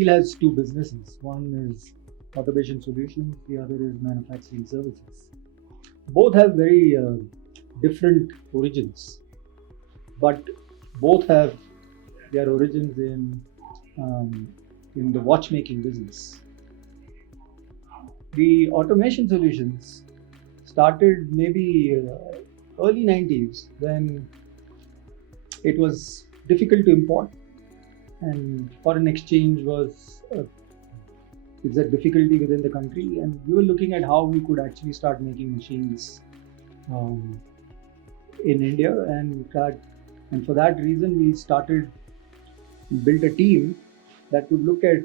TEAL has two businesses. One is automation solutions, the other is manufacturing services. Both have very different origins, but both have their origins in the watchmaking business. The automation solutions started maybe early 90s when it was difficult to import and foreign exchange was is a difficulty within the country, and we were looking at how we could actually start making machines um, in India, and for that reason we built a team that could look at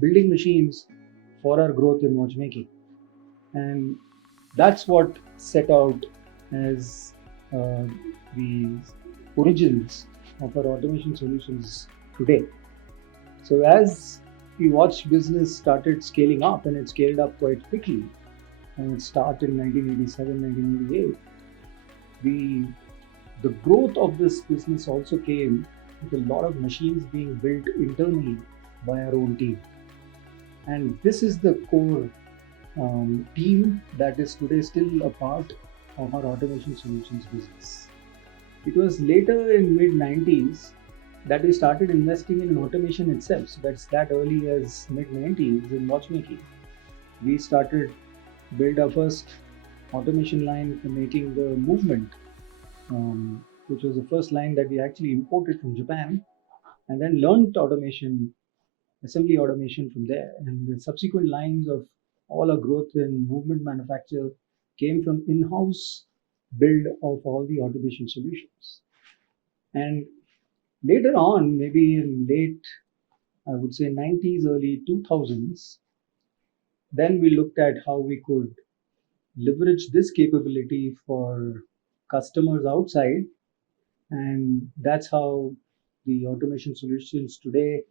building machines for our growth in watchmaking, and that's what set out as the origins of our automation solutions today. So as the watch business started scaling up, and it scaled up quite quickly, and it started in 1987, 1988, the growth of this business also came with a lot of machines being built internally by our own team. And this is the core team that is today still a part of our automation solutions business. It was later in mid 90s that we started investing in automation itself. So that's that early as mid 90s in watchmaking. We started build our first automation line for making the movement, which was the first line that we actually imported from Japan, and then learned automation, assembly automation from there. And the subsequent lines of all our growth in movement manufacture came from in-house build of all the automation solutions. And later on, maybe in late, I would say 90s, early 2000s, then we looked at how we could leverage this capability for customers outside. And that's how the automation solutions today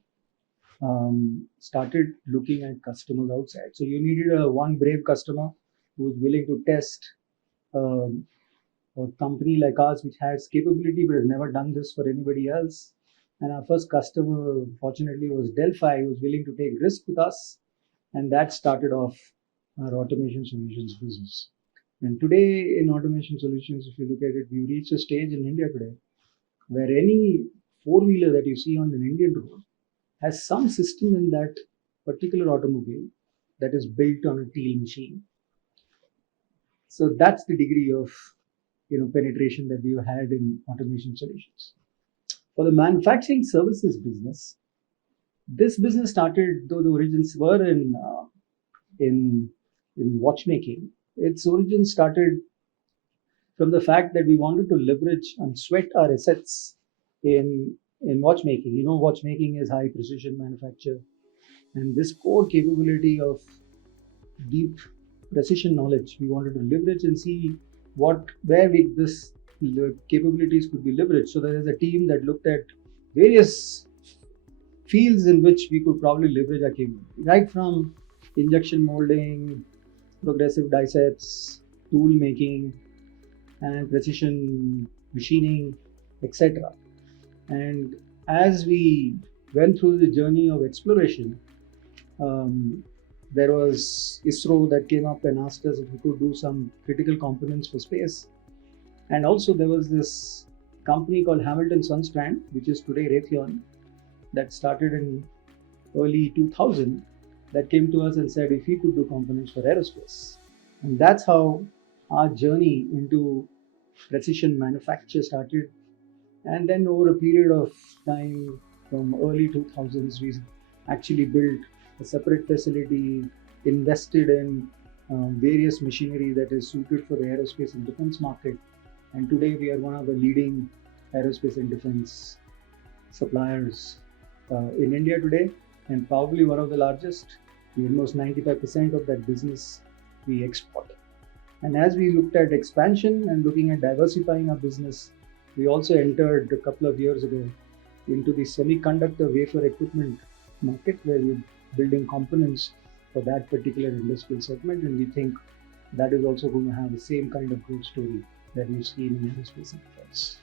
started looking at customers outside. So you needed one brave customer who was willing to test um, a company like ours, which has capability but has never done this for anybody else. And our first customer, fortunately, was Delphi, who was willing to take risk with us, and that started off our automation solutions business. And today, in automation solutions, if you look at it, we've reached a stage in India today where any four-wheeler that you see on an Indian road has some system in that particular automobile that is built on a TEAL machine. So that's the degree of penetration that we've had in automation solutions. For the manufacturing services business, this business started, though the origins were in watchmaking. Its origins started from the fact that we wanted to leverage and sweat our assets in watchmaking. Watchmaking is high precision manufacture, and this core capability of deep precision knowledge we wanted to leverage and see where this capabilities could be leveraged. So there is a team that looked at various fields in which we could probably leverage our capability, right from injection molding, progressive die sets, tool making, and precision machining, etc. And as we went through the journey of exploration, there was ISRO that came up and asked us if we could do some critical components for space. And also there was this company called Hamilton Sunstrand, which is today Raytheon, that started in early 2000, that came to us and said if we could do components for aerospace. And that's how our journey into precision manufacture started. And then over a period of time from early 2000s, we actually built a separate facility, invested in various machinery that is suited for the aerospace and defense market. And today we are one of the leading aerospace and defense suppliers in India today, and probably one of the largest. Almost 95% of that business we export. And as we looked at expansion and looking at diversifying our business, we also entered a couple of years ago into the semiconductor wafer equipment market, where we're building components for that particular industrial segment. And we think that is also going to have the same kind of growth story that we've seen in aerospace and defense.